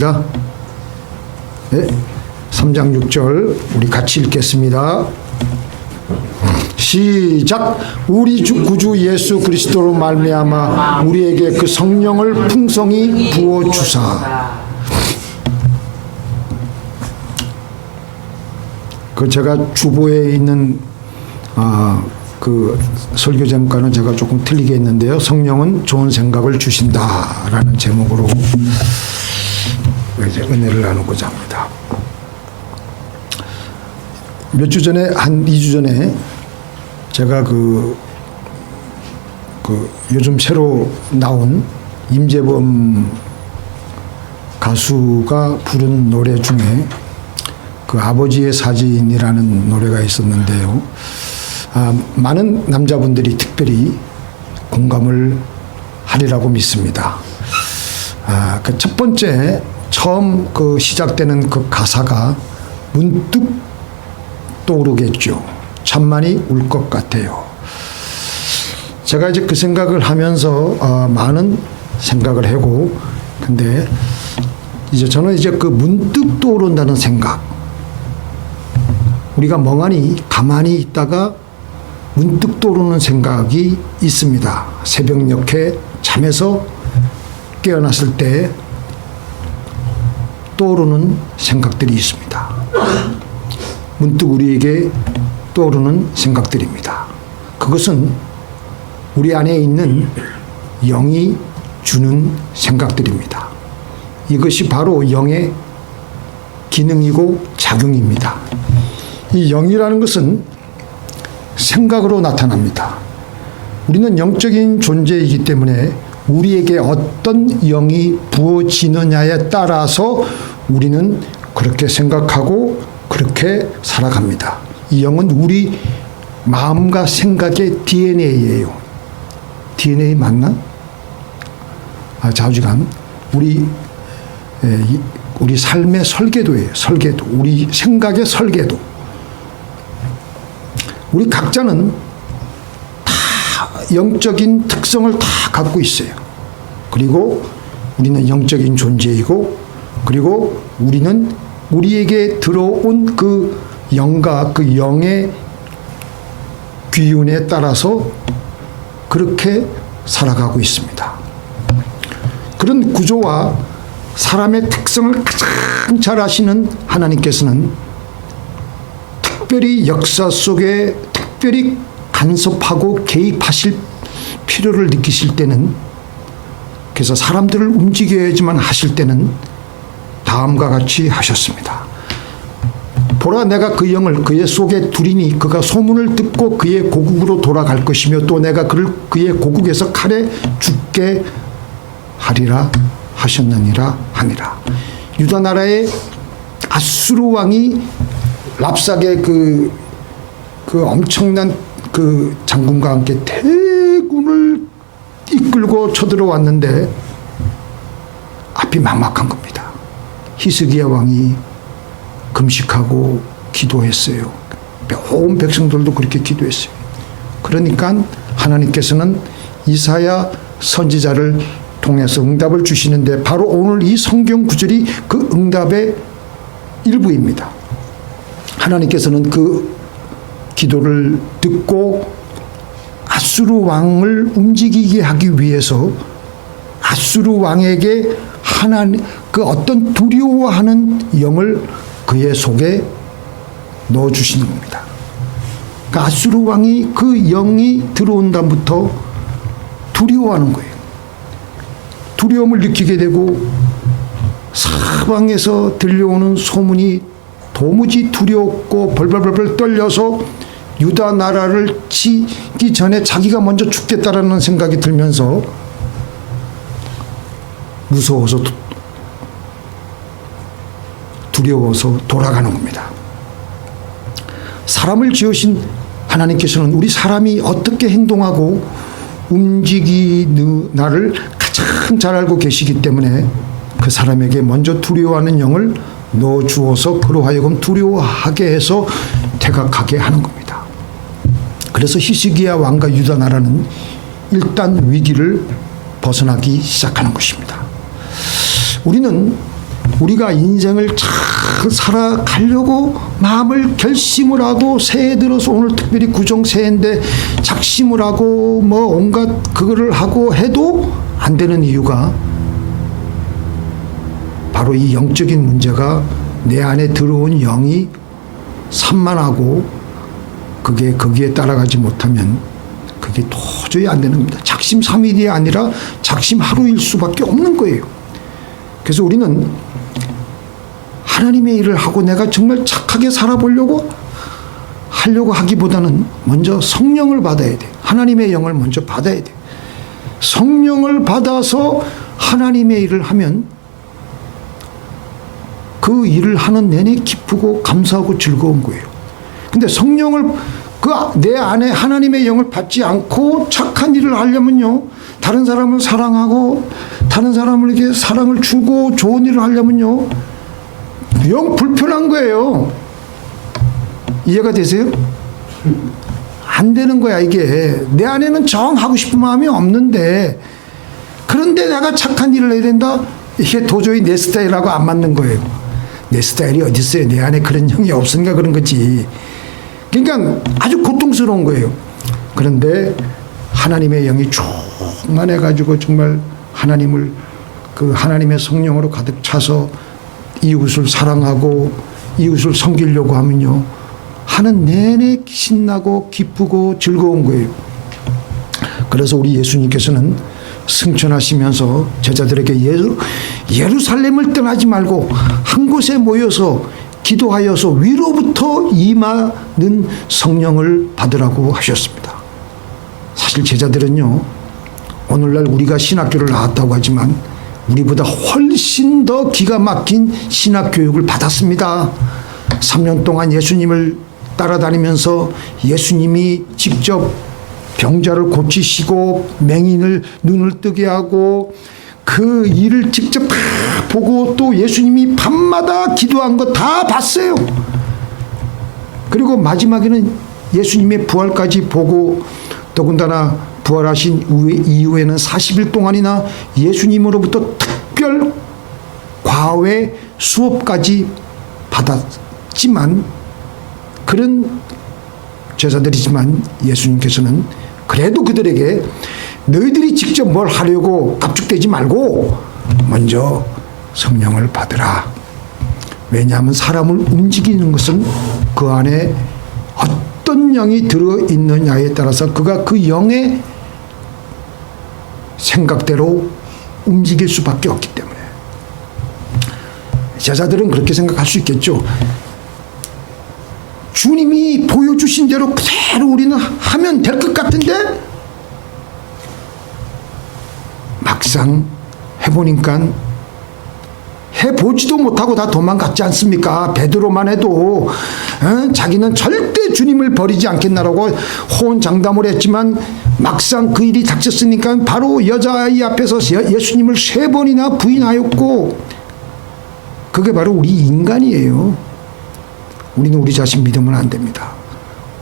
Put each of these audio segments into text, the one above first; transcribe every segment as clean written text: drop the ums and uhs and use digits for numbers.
네, 3장 6절 우리 같이 읽겠습니다. 시작. 우리 주 구주 예수 그리스도로 말미암아 우리에게 그 성령을 풍성히 부어 주사. 그 제가 주보에 있는 그 설교 제목과는 제가 조금 틀리게 했는데요. 성령은 좋은 생각을 주신다라는 제목으로 이제 은혜를 나누고자 합니다. 몇 주 전에, 한 2주 전에 제가 그 요즘 새로 나온 임재범 가수가 부른 노래 중에 그 아버지의 사진이라는 노래가 있었는데요. 많은 남자분들이 특별히 공감을 하리라고 믿습니다. 그 첫 번째 처음 그 시작되는 그 가사가 문득 떠오르겠죠. 참만이 울 것 같아요. 제가 이제 그 생각을 하면서 많은 생각을 하고, 근데 이제 저는 이제 그 문득 떠오른다는 생각, 우리가 멍하니 가만히 있다가 문득 떠오르는 생각이 있습니다. 새벽녘에 잠에서 깨어났을 때 떠오르는 생각들이 있습니다. 문득 우리에게 떠오르는 생각들입니다. 그것은 우리 안에 있는 영이 주는 생각들입니다. 이것이 바로 영의 기능이고 작용입니다. 이 영이라는 것은 생각으로 나타납니다. 우리는 영적인 존재이기 때문에 우리에게 어떤 영이 부어지느냐에 따라서 우리는 그렇게 생각하고 그렇게 살아갑니다. 이 영은 우리 마음과 생각의 DNA예요. DNA 맞나? 좌우지간. 우리 삶의 설계도예요. 설계도. 우리 생각의 설계도. 우리 각자는 다 영적인 특성을 다 갖고 있어요. 그리고 우리는 영적인 존재이고, 그리고 우리는 우리에게 들어온 그 영과 그 영의 기운에 따라서 그렇게 살아가고 있습니다. 그런 구조와 사람의 특성을 가장 잘 아시는 하나님께서는 특별히 역사 속에 특별히 간섭하고 개입하실 필요를 느끼실 때는, 그래서 사람들을 움직여야지만 하실 때는 다음과 같이 하셨습니다. 보라, 내가 그 영을 그의 속에 두리니 그가 소문을 듣고 그의 고국으로 돌아갈 것이며 또 내가 그를 그의 고국에서 칼에 죽게 하리라 하셨느니라 하니라. 유다 나라의 아수르 왕이 랍삭의 그 엄청난 그 장군과 함께 대군을 이끌고 쳐들어왔는데 앞이 막막한 겁니다. 히스기야 왕이 금식하고 기도했어요. 온 백성들도 그렇게 기도했어요. 그러니까 하나님께서는 이사야 선지자를 통해서 응답을 주시는데, 바로 오늘 이 성경 구절이 그 응답의 일부입니다. 하나님께서는 그 기도를 듣고 아수르 왕을 움직이게 하기 위해서 아수르 왕에게 그 어떤 두려워하는 영을 그의 속에 넣어주시는 겁니다. 그러니까 아수르 왕이 그 영이 들어온 다음부터 두려워하는 거예요. 두려움을 느끼게 되고 사방에서 들려오는 소문이 도무지 두렵고 벌벌벌 떨려서 유다 나라를 치기 전에 자기가 먼저 죽겠다라는 생각이 들면서 무서워서 두려워서 돌아가는 겁니다. 사람을 지으신 하나님께서는 우리 사람이 어떻게 행동하고 움직이느냐를 가장 잘 알고 계시기 때문에 그 사람에게 먼저 두려워하는 영을 넣어주어서 그로 하여금 두려워하게 해서 퇴각하게 하는 겁니다. 그래서 히스기야 왕과 유다 나라는 일단 위기를 벗어나기 시작하는 것입니다. 우리는 우리가 인생을 잘 살아가려고 마음을 결심을 하고 새해 들어서 오늘 특별히 구정 새해인데 작심을 하고 뭐 온갖 그거를 하고 해도 안 되는 이유가 바로 이 영적인 문제가 내 안에 들어온 영이 산만하고 그게 거기에 따라가지 못하면 그게 도저히 안 되는 겁니다. 작심 3일이 아니라 작심 하루일 수밖에 없는 거예요. 그래서 우리는 하나님의 일을 하고 내가 정말 착하게 살아보려고 하려고 하기보다는 먼저 성령을 받아야 돼. 하나님의 영을 먼저 받아야 돼. 성령을 받아서 하나님의 일을 하면 그 일을 하는 내내 기쁘고 감사하고 즐거운 거예요. 근데 성령을 내 안에 하나님의 영을 받지 않고 착한 일을 하려면요, 다른 사람을 사랑하고 다른 사람에게 사랑을 주고 좋은 일을 하려면요, 영 불편한 거예요. 이해가 되세요? 안 되는 거야. 이게 내 안에는 정하고 싶은 마음이 없는데, 그런데 내가 착한 일을 해야 된다? 이게 도저히 내 스타일하고 안 맞는 거예요. 내 스타일이 어디 있어요? 내 안에 그런 영이 없으니까 그런 거지. 그러니까 아주 고통스러운 거예요. 그런데 하나님의 영이 충만해가지고 정말 하나님을 그 하나님의 성령으로 가득 차서 이웃을 사랑하고 이웃을 섬기려고 하면요, 하는 내내 신나고 기쁘고 즐거운 거예요. 그래서 우리 예수님께서는 승천하시면서 제자들에게 예루살렘을 떠나지 말고 한 곳에 모여서 기도하여서 위로부터 임하는 성령을 받으라고 하셨습니다. 사실 제자들은요, 오늘날 우리가 신학교를 나왔다고 하지만 우리보다 훨씬 더 기가 막힌 신학교육을 받았습니다. 3년 동안 예수님을 따라다니면서 예수님이 직접 병자를 고치시고 맹인을 눈을 뜨게 하고 그 일을 직접 다 보고 또 예수님이 밤마다 기도한 거 다 봤어요. 그리고 마지막에는 예수님의 부활까지 보고 더군다나 부활하신 이후에는 40일 동안이나 예수님으로부터 특별 과외 수업까지 받았지만, 그런 제자들이지만 예수님께서는 그래도 그들에게 너희들이 직접 뭘 하려고 압축되지 말고 먼저 성령을 받으라. 왜냐하면 사람을 움직이는 것은 그 안에 어떤 영이 들어있느냐에 따라서 그가 그 영의 생각대로 움직일 수밖에 없기 때문에. 제자들은 그렇게 생각할 수 있겠죠. 주님이 보여주신 대로 그대로 우리는 하면 될 것 같은데 막상 해보니까 해보지도 못하고 다 도망갔지 않습니까? 베드로만 해도 자기는 절대 주님을 버리지 않겠나라고 호언장담을 했지만 막상 그 일이 닥쳤으니까 바로 여자아이 앞에서 예수님을 3번이나 부인하였고, 그게 바로 우리 인간이에요. 우리는 우리 자신 믿으면 안 됩니다.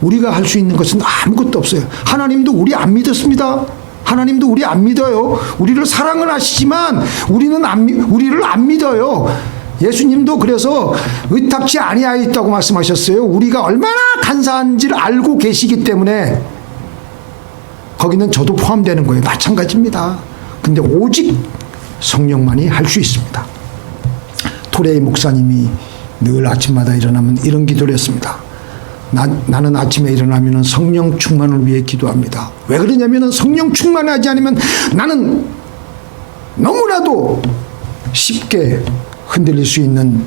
우리가 할 수 있는 것은 아무것도 없어요. 하나님도 우리 안 믿었습니다. 하나님도 우리 안 믿어요. 우리를 사랑을 하시지만 우리를 안 믿어요. 예수님도 그래서 의탁지 아니하였다고 말씀하셨어요. 우리가 얼마나 간사한지를 알고 계시기 때문에 거기는 저도 포함되는 거예요. 마찬가지입니다. 근데 오직 성령만이 할 수 있습니다. 토레이 목사님이 늘 아침마다 일어나면 이런 기도를 했습니다. 나는 아침에 일어나면 성령 충만을 위해 기도합니다. 왜 그러냐면 성령 충만하지 않으면 나는 너무나도 쉽게 흔들릴 수 있는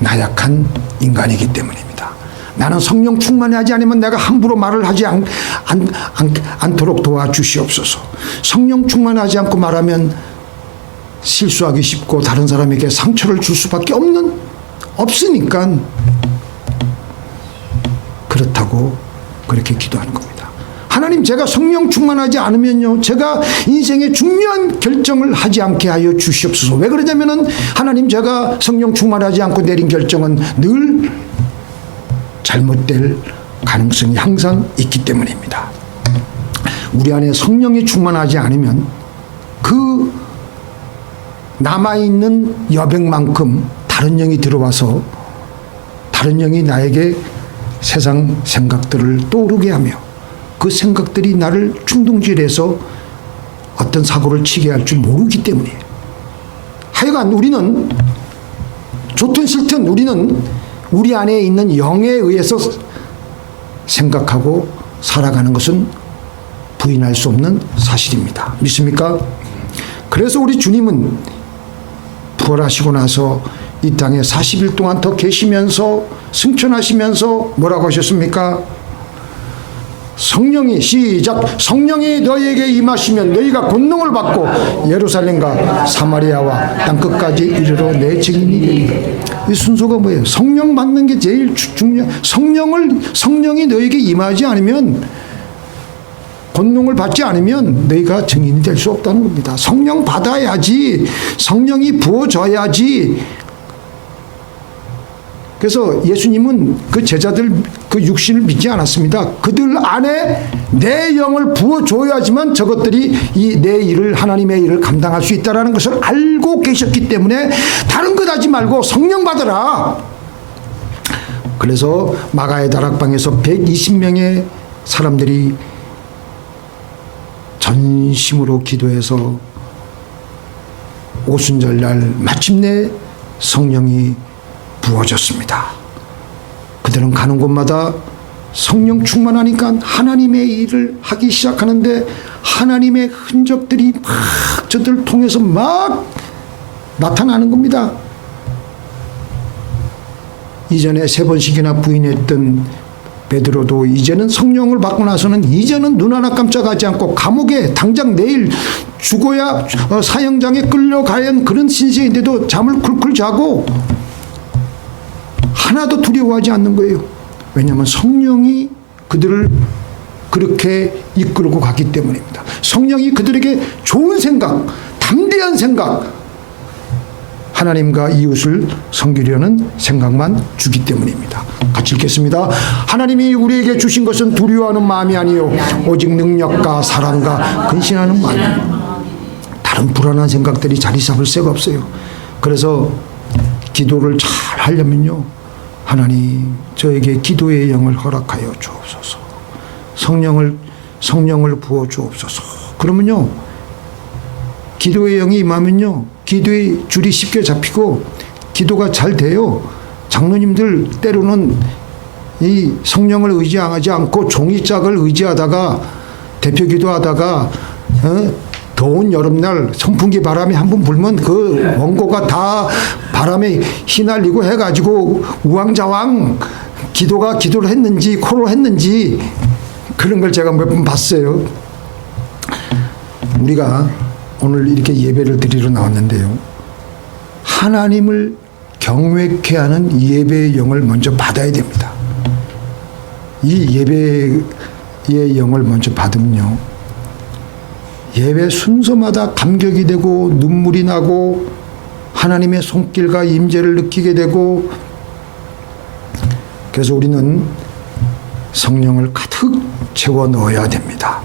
나약한 인간이기 때문입니다. 나는 성령 충만하지 않으면 내가 함부로 말을 하지 않도록 도와주시옵소서. 성령 충만하지 않고 말하면 실수하기 쉽고 다른 사람에게 상처를 줄 수밖에 없으니까 그렇다고 그렇게 기도하는 겁니다. 하나님, 제가 성령 충만하지 않으면요, 제가 인생의 중요한 결정을 하지 않게 하여 주시옵소서. 왜 그러냐면은 하나님, 제가 성령 충만하지 않고 내린 결정은 늘 잘못될 가능성이 항상 있기 때문입니다. 우리 안에 성령이 충만하지 않으면 그 남아있는 여백만큼 다른 영이 들어와서 다른 영이 나에게 세상 생각들을 떠오르게 하며 그 생각들이 나를 충동질해서 어떤 사고를 치게 할 줄 모르기 때문이에요. 하여간 우리는 좋든 싫든 우리는 우리 안에 있는 영에 의해서 생각하고 살아가는 것은 부인할 수 없는 사실입니다. 믿습니까? 그래서 우리 주님은 부활하시고 나서 이 땅에 40일 동안 더 계시면서 승천하시면서 뭐라고 하셨습니까? 성령이 시작 성령이 너희에게 임하시면 너희가 권능을 받고 예루살렘과 사마리아와 땅끝까지 이르러 내 증인이 되리라. 이 순서가 뭐예요? 성령 받는 게 제일 중요해. 성령이 너희에게 임하지 않으면 권능을 받지 않으면 너희가 증인이 될 수 없다는 겁니다. 성령 받아야지, 성령이 부어져야지. 그래서 예수님은 그 제자들 그 육신을 믿지 않았습니다. 그들 안에 내 영을 부어줘야지만 저것들이 이 내 일을, 하나님의 일을 감당할 수 있다는 것을 알고 계셨기 때문에 다른 것 하지 말고 성령 받으라. 그래서 마가의 다락방에서 120명의 사람들이 전심으로 기도해서 오순절날 마침내 성령이 부어졌습니다. 그들은 가는 곳마다 성령 충만하니까 하나님의 일을 하기 시작하는데 하나님의 흔적들이 막 저들 통해서 막 나타나는 겁니다. 이전에 3번씩이나 부인했던 베드로도 이제는 성령을 받고 나서는 이제는 눈 하나 깜짝하지 않고 감옥에 당장 내일 죽어야 사형장에 끌려가야 하는 그런 신세인데도 잠을 쿨쿨 자고 하나도 두려워하지 않는 거예요. 왜냐하면 성령이 그들을 그렇게 이끌고 갔기 때문입니다. 성령이 그들에게 좋은 생각, 담대한 생각, 하나님과 이웃을 섬기려는 생각만 주기 때문입니다. 같이 읽겠습니다. 하나님이 우리에게 주신 것은 두려워하는 마음이 아니요 오직 능력과 사랑과 근신하는 마음입니다. 다른 불안한 생각들이 자리 잡을 새가 없어요. 그래서 기도를 잘 하려면요, 하나님 저에게 기도의 영을 허락하여 주옵소서. 성령을 부어 주옵소서. 그러면요, 기도의 영이 임하면요, 기도의 줄이 쉽게 잡히고 기도가 잘 돼요. 장로님들 때로는 이 성령을 의지하지 않고 종이짝을 의지하다가 대표 기도하다가 더운 여름날 선풍기 바람이 한 번 불면 그 원고가 다 바람에 휘날리고 해가지고 우왕좌왕 기도를 했는지 코로 했는지 그런 걸 제가 몇 번 봤어요. 우리가 오늘 이렇게 예배를 드리러 나왔는데요, 하나님을 경외케 하는 예배의 영을 먼저 받아야 됩니다. 이 예배의 영을 먼저 받으면요, 예배 순서마다 감격이 되고 눈물이 나고 하나님의 손길과 임재를 느끼게 되고, 그래서 우리는 성령을 가득 채워 넣어야 됩니다.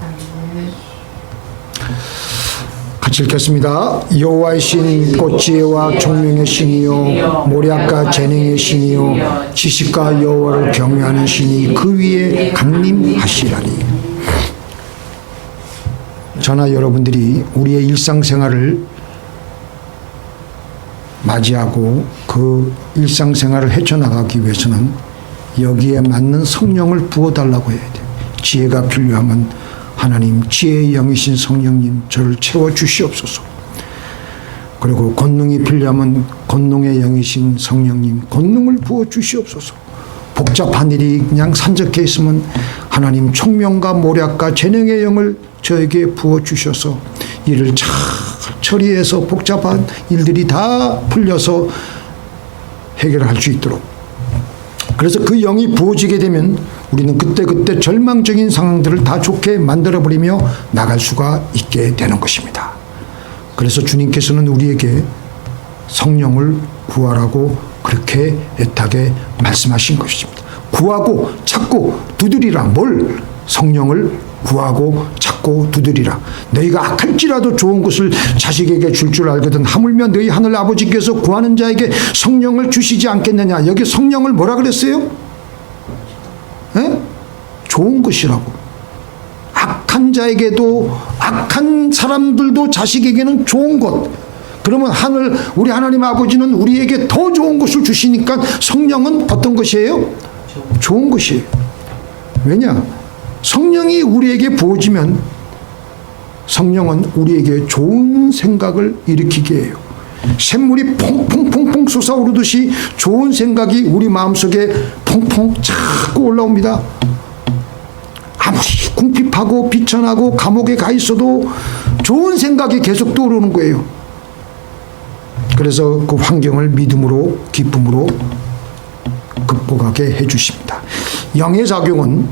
같이 읽겠습니다. 여호와의 신 곧 지혜와 총명의 신이요 모략과 재능의 신이요 지식과 여호와를 경외하는 신이 그 위에 강림하시라니. 저나 여러분들이 우리의 일상생활을 맞이하고 그 일상생활을 헤쳐나가기 위해서는 여기에 맞는 성령을 부어달라고 해야 돼요. 지혜가 필요하면 하나님 지혜의 영이신 성령님 저를 채워주시옵소서. 그리고 권능이 필요하면 권능의 영이신 성령님 권능을 부어주시옵소서. 복잡한 일이 그냥 산적해 있으면 하나님 총명과 모략과 재능의 영을 저에게 부어주셔서 일을 잘 처리해서 복잡한 일들이 다 풀려서 해결할 수 있도록. 그래서 그 영이 부어지게 되면 우리는 그때그때 절망적인 상황들을 다 좋게 만들어버리며 나갈 수가 있게 되는 것입니다. 그래서 주님께서는 우리에게 성령을 구하라고 그렇게 애타게 말씀하신 것입니다. 구하고 찾고 두드리라. 뭘? 성령을 구하고 찾고 두드리라. 너희가 악할지라도 좋은 것을 자식에게 줄 줄 알거든 하물며 너희 하늘 아버지께서 구하는 자에게 성령을 주시지 않겠느냐. 여기 성령을 뭐라 그랬어요? 에? 좋은 것이라고. 악한 자에게도, 악한 사람들도 자식에게는 좋은 것. 그러면 우리 하나님 아버지는 우리에게 더 좋은 것을 주시니까 성령은 어떤 것이에요? 좋은 것이에요. 왜냐? 성령이 우리에게 부어지면 성령은 우리에게 좋은 생각을 일으키게 해요. 샘물이 퐁퐁퐁퐁 솟아오르듯이 좋은 생각이 우리 마음속에 퐁퐁 자꾸 올라옵니다. 아무리 궁핍하고 비천하고 감옥에 가 있어도 좋은 생각이 계속 떠오르는 거예요. 그래서 그 환경을 믿음으로, 기쁨으로 극복하게 해주십니다. 영의 작용은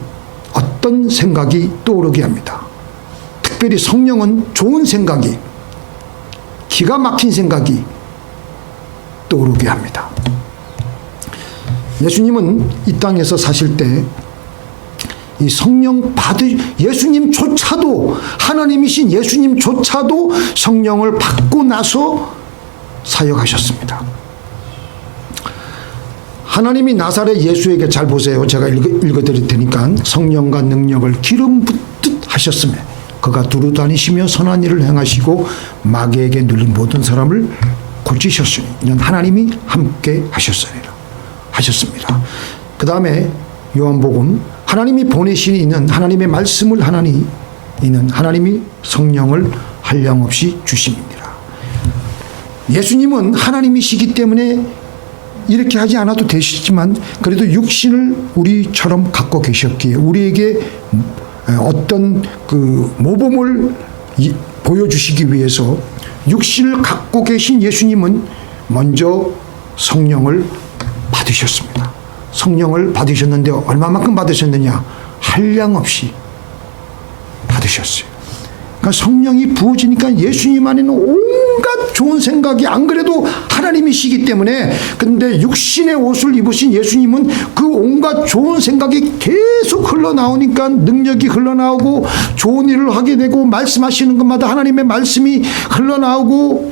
어떤 생각이 떠오르게 합니다. 특별히 성령은 좋은 생각이, 기가 막힌 생각이 떠오르게 합니다. 예수님은 이 땅에서 사실 때 이 성령 예수님조차도, 하나님이신 예수님조차도 성령을 받고 나서 사역하셨습니다. 하나님이 나사렛 예수에게, 잘 보세요. 제가 읽어드릴 테니까. 성령과 능력을 기름 붓듯 하셨으며 그가 두루 다니시며 선한 일을 행하시고 마귀에게 눌린 모든 사람을 고치셨으니 이는 하나님이 함께 하셨습니다. 그 다음에 요한복음, 하나님이 보내신 이는 하나님의 말씀을 하나니 이는 하나님이 성령을 한량없이 주심이니라. 예수님은 하나님이시기 때문에 이렇게 하지 않아도 되시지만 그래도 육신을 우리처럼 갖고 계셨기에 우리에게 어떤 그 모범을 보여주시기 위해서 육신을 갖고 계신 예수님은 먼저 성령을 받으셨습니다. 성령을 받으셨는데 얼마만큼 받으셨느냐? 한량없이 받으셨어요. 그러니까 성령이 부어지니까 예수님 안에는 온갖 좋은 생각이, 안 그래도 하나님이시기 때문에, 근데 육신의 옷을 입으신 예수님은 그 온갖 좋은 생각이 계속 흘러나오니까 능력이 흘러나오고 좋은 일을 하게 되고 말씀하시는 것마다 하나님의 말씀이 흘러나오고,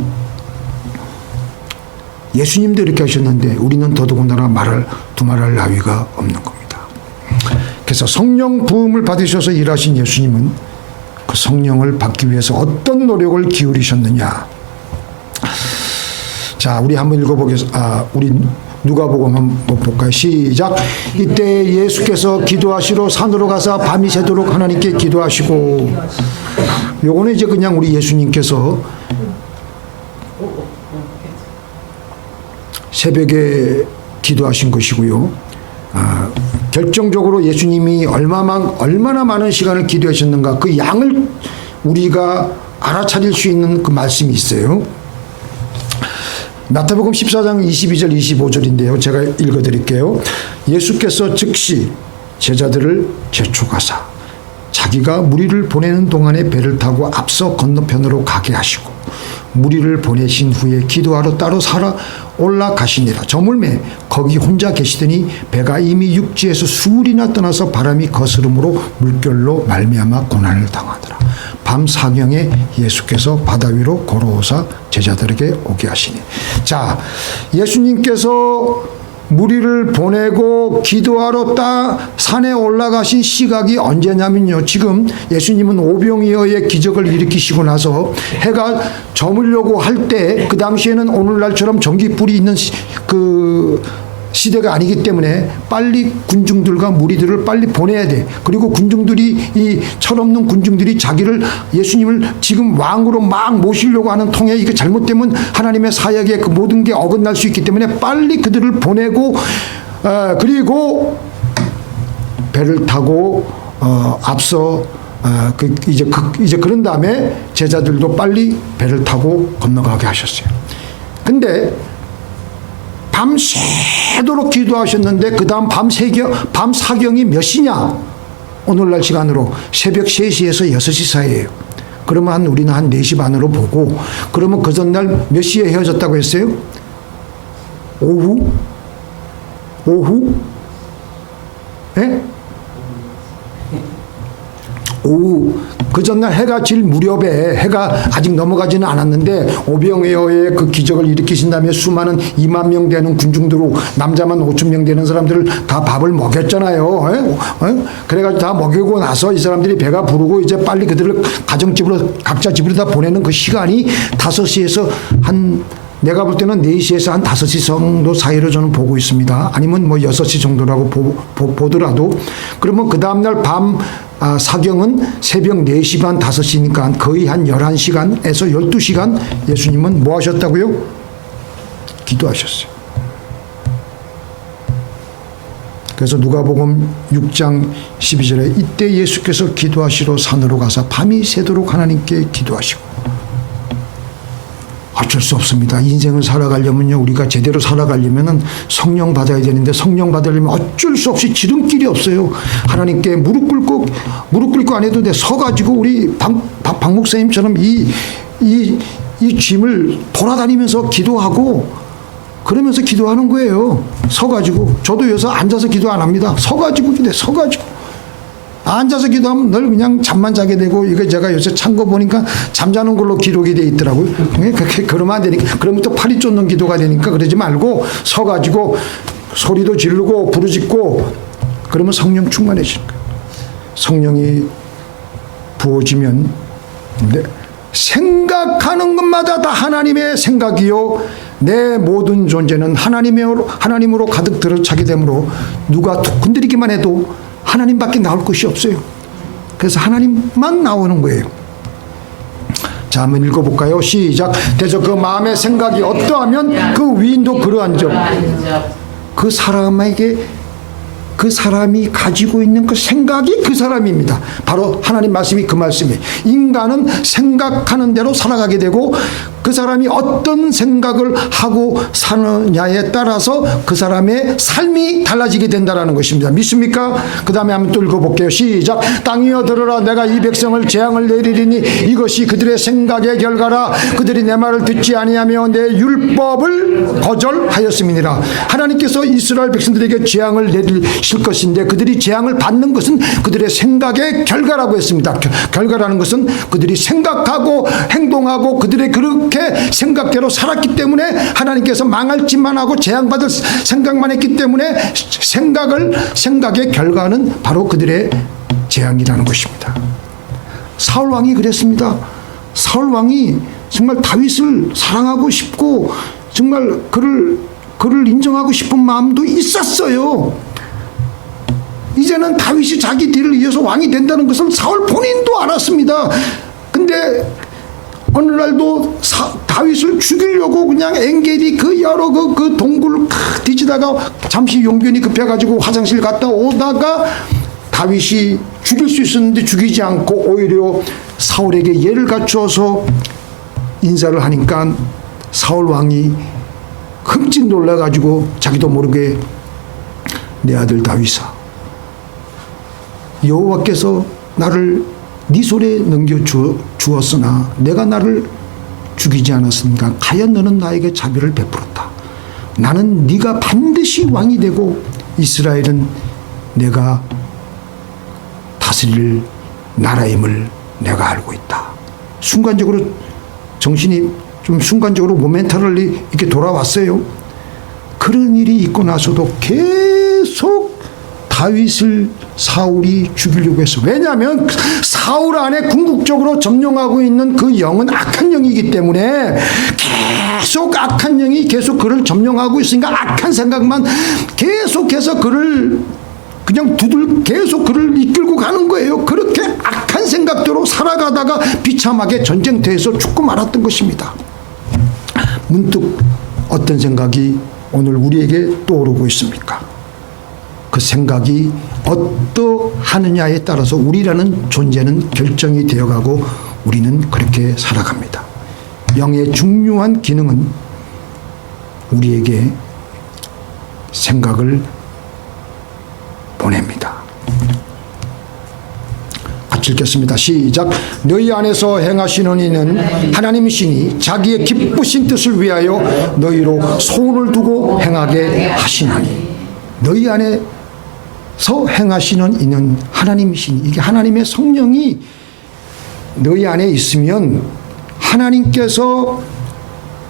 예수님도 이렇게 하셨는데 우리는 더더군다나 두말할 나위가 없는 겁니다. 그래서 성령 부음을 받으셔서 일하신 예수님은 그 성령을 받기 위해서 어떤 노력을 기울이셨느냐. 자, 우리 한번 읽어보겠습니다. 우리 누가복음 한번 볼까요? 시작. 이때 예수께서 기도하시러 산으로 가사 밤이 새도록 하나님께 기도하시고, 요거는 이제 그냥 우리 예수님께서 새벽에 기도하신 것이고요. 결정적으로 예수님이 얼마나 많은 시간을 기도하셨는가, 그 양을 우리가 알아차릴 수 있는 그 말씀이 있어요. 마태복음 14장 22절 25절인데요. 제가 읽어드릴게요. 예수께서 즉시 제자들을 재촉하사 자기가 무리를 보내는 동안에 배를 타고 앞서 건너편으로 가게 하시고 무리를 보내신 후에 기도하러 따로 올라가시니라. 저물매 거기 혼자 계시더니 배가 이미 육지에서 수울이나 떠나서 바람이 거스름으로 물결로 말미암아 고난을 당하더라. 밤 사경에 예수께서 바다 위로 걸어오사 제자들에게 오게 하시니. 자, 예수님께서 무리를 보내고 기도하러 산에 올라가신 시각이 언제냐면요, 지금 예수님은 오병이어의 기적을 일으키시고 나서 해가 저물려고 할 때, 그 당시에는 오늘날처럼 전기불이 있는 그 시대가 아니기 때문에 빨리 군중들과 무리들을 빨리 보내야 돼. 그리고 군중들이, 이 철없는 군중들이 예수님을 지금 왕으로 막 모시려고 하는 통에 이게 잘못되면 하나님의 사역에 그 모든 게 어긋날 수 있기 때문에 빨리 그들을 보내고, 그리고 배를 타고 앞서 이제 그런 다음에 제자들도 빨리 배를 타고 건너가게 하셨어요. 근데 밤새도록 기도하셨는데 그 다음 밤 사경이 몇 시냐? 오늘날 시간으로 새벽 3시에서 6시 사이에요. 그러면 우리는 한 4시 반으로 보고, 그러면 그 전날 몇 시에 헤어졌다고 했어요? 오후? 예? 그 전날 해가 질 무렵에 해가 아직 넘어가지는 않았는데 오병이어의 그 기적을 일으키신 다음에 수많은 2만 명 되는 군중들로 남자만 5천 명 되는 사람들을 다 밥을 먹였잖아요. 그래가지고 다 먹이고 나서 이 사람들이 배가 부르고 이제 빨리 그들을 가정집으로 각자 집으로 다 보내는 그 시간이 5시에서 내가 볼 때는 4시에서 한 5시 정도 사이로 저는 보고 있습니다. 아니면 뭐 6시 정도라고 보더라도 그러면 그 다음날 밤 사경은 새벽 4시 반 5시니까 거의 한 11시간에서 12시간 예수님은 뭐 하셨다고요? 기도하셨어요. 그래서 누가복음 6장 12절에 이때 예수께서 기도하시러 산으로 가서 밤이 새도록 하나님께 기도하시고 어쩔 수 없습니다. 인생을 살아가려면요, 우리가 제대로 살아가려면은 성령 받아야 되는데 성령 받으려면 어쩔 수 없이 지름길이 없어요. 하나님께 무릎 꿇고 안 해도 돼. 서가지고 우리 박 목사님처럼 이 짐을 돌아다니면서 기도하고 그러면서 기도하는 거예요. 서가지고 저도 여기서 앉아서 기도 안 합니다. 서가지고 기도해. 서가지고. 앉아서 기도하면 늘 그냥 잠만 자게 되고 이거 제가 요새 찬 거 보니까 잠자는 걸로 기록이 돼 있더라고요. 그러면 안 되니까 그러면 또 팔이 쫓는 기도가 되니까 그러지 말고 서가지고 소리도 지르고 부르짖고 그러면 성령 충만해지는 거예요. 성령이 부어지면 생각하는 것마다 다 하나님의 생각이요 내 모든 존재는 하나님으로 가득 들어차게 되므로 누가 툭 건드리기만 해도 하나님밖에 나올 것이 없어요. 그래서 하나님만 나오는 거예요. 자, 한번 읽어볼까요? 시작. 대저 그 마음의 생각이 어떠하면 그 위인도 그러한즉 그 사람에게 그 사람이 가지고 있는 그 생각이 그 사람입니다. 바로 하나님 말씀이 그 말씀이에요. 인간은 생각하는 대로 살아가게 되고 그 사람이 어떤 생각을 하고 사느냐에 따라서 그 사람의 삶이 달라지게 된다는 것입니다. 믿습니까? 그 다음에 한번 또 읽어볼게요. 시작. 땅이여 들으라. 내가 이 백성을 재앙을 내리리니 이것이 그들의 생각의 결과라. 그들이 내 말을 듣지 아니하며 내 율법을 거절하였음이니라. 하나님께서 이스라엘 백성들에게 재앙을 내리실 것인데 그들이 재앙을 받는 것은 그들의 생각의 결과라고 했습니다. 결과라는 것은 그들이 생각하고 행동하고 그들의 그렇게 생각대로 살았기 때문에 하나님께서 망할 짓만 하고 재앙받을 생각만 했기 때문에 생각의 결과는 바로 그들의 재앙이라는 것입니다. 사울 왕이 그랬습니다. 사울 왕이 정말 다윗을 사랑하고 싶고 정말 그를 인정하고 싶은 마음도 있었어요. 이제는 다윗이 자기 뒤를 이어서 왕이 된다는 것을 사울 본인도 알았습니다. 근데 어느 날도 다윗을 죽이려고 그냥 엥겔이 그 여러 그 동굴을 뒤지다가 잠시 용변이 급해가지고 화장실 갔다 오다가 다윗이 죽일 수 있었는데 죽이지 않고 오히려 사울에게 예를 갖추어서 인사를 하니까 사울 왕이 흠칫 놀라가지고 자기도 모르게 내 아들 다윗아 여호와께서 나를 네 손에 넘겨주었으나 내가 나를 죽이지 않았으니까 가연 너는 나에게 자비를 베풀었다. 나는 네가 반드시 왕이 되고 이스라엘은 내가 다스릴 나라임을 내가 알고 있다. 순간적으로 정신이 좀 순간적으로 모멘탈리 이렇게 돌아왔어요. 그런 일이 있고 나서도 계속 다윗을 사울이 죽이려고 했어. 왜냐하면 사울 안에 궁극적으로 점령하고 있는 그 영은 악한 영이기 때문에 계속 악한 영이 계속 그를 점령하고 있으니까 악한 생각만 계속해서 그를 그냥 계속 그를 이끌고 가는 거예요. 그렇게 악한 생각대로 살아가다가 비참하게 전쟁터에서 죽고 말았던 것입니다. 문득 어떤 생각이 오늘 우리에게 떠오르고 있습니까? 그 생각이 어떠하느냐에 따라서 우리라는 존재는 결정이 되어가고 우리는 그렇게 살아갑니다. 영의 중요한 기능은 우리에게 생각을 보냅니다. 같이 읽겠습니다. 시작. 너희 안에서 행하시는 이는 하나님이시니 자기의 기쁘신 뜻을 위하여 너희로 소원을 두고 행하게 하시나니. 너희 안에서 행하시는 이는 하나님이시니. 이게 하나님의 성령이 너희 안에 있으면 하나님께서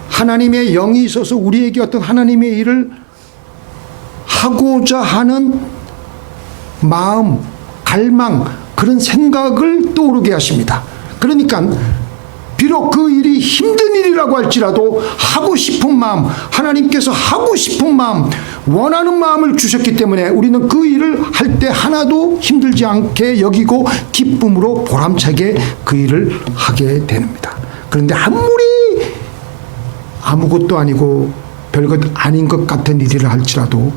하나님의 영이 있어서 우리에게 어떤 하나님의 일을 하고자 하는 마음, 갈망, 그런 생각을 떠오르게 하십니다. 그러니까 비록 그 일이 힘든 일이라고 할지라도 하고 싶은 마음, 하나님께서 하고 싶은 마음, 원하는 마음을 주셨기 때문에 우리는 그 일을 할 때 하나도 힘들지 않게 여기고 기쁨으로 보람차게 그 일을 하게 됩니다. 그런데 아무리 아무것도 아니고 별것 아닌 것 같은 일을 할지라도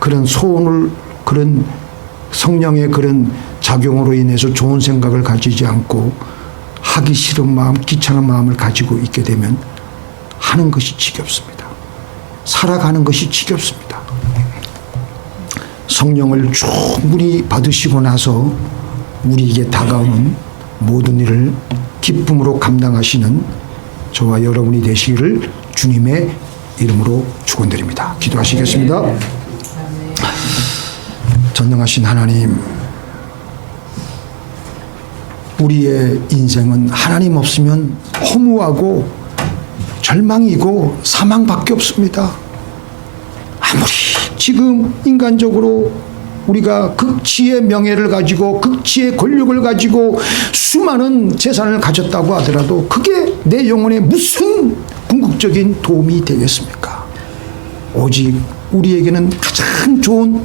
그런 소원을, 그런 성령의 그런 작용으로 인해서 좋은 생각을 가지지 않고 하기 싫은 마음, 귀찮은 마음을 가지고 있게 되면 하는 것이 지겹습니다. 살아가는 것이 지겹습니다. 성령을 충분히 받으시고 나서 우리에게 다가오는 모든 일을 기쁨으로 감당하시는 저와 여러분이 되시기를 주님의 이름으로 축원드립니다. 기도하시겠습니다. 전능하신 하나님, 우리의 인생은 하나님 없으면 허무하고 절망이고 사망밖에 없습니다. 아무리 지금 인간적으로 우리가 극치의 명예를 가지고 극치의 권력을 가지고 수많은 재산을 가졌다고 하더라도 그게 내 영혼에 무슨 궁극적인 도움이 되겠습니까? 오직 우리에게는 가장 좋은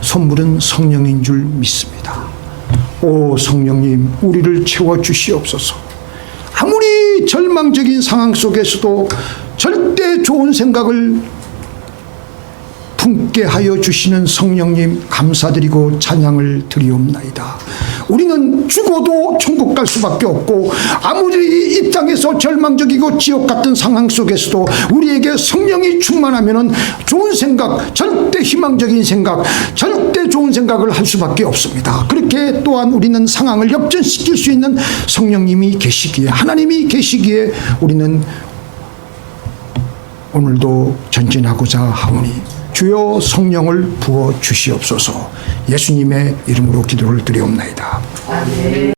선물은 성령인 줄 믿습니다. 오 성령님, 우리를 채워주시옵소서. 아무리 절망적인 상황 속에서도 절대 좋은 생각을 품게 하여 주시는 성령님 감사드리고 찬양을 드리옵나이다. 우리는 죽어도 천국 갈 수밖에 없고 아무리 이 땅에서 절망적이고 지옥 같은 상황 속에서도 우리에게 성령이 충만하면 좋은 생각, 절대 희망적인 생각, 절대 좋은 생각을 할 수밖에 없습니다. 그렇게 또한 우리는 상황을 역전시킬 수 있는 성령님이 계시기에, 하나님이 계시기에 우리는 오늘도 전진하고자 하오니 주여 성령을 부어 주시옵소서. 예수님의 이름으로 기도를 드리옵나이다. 아멘.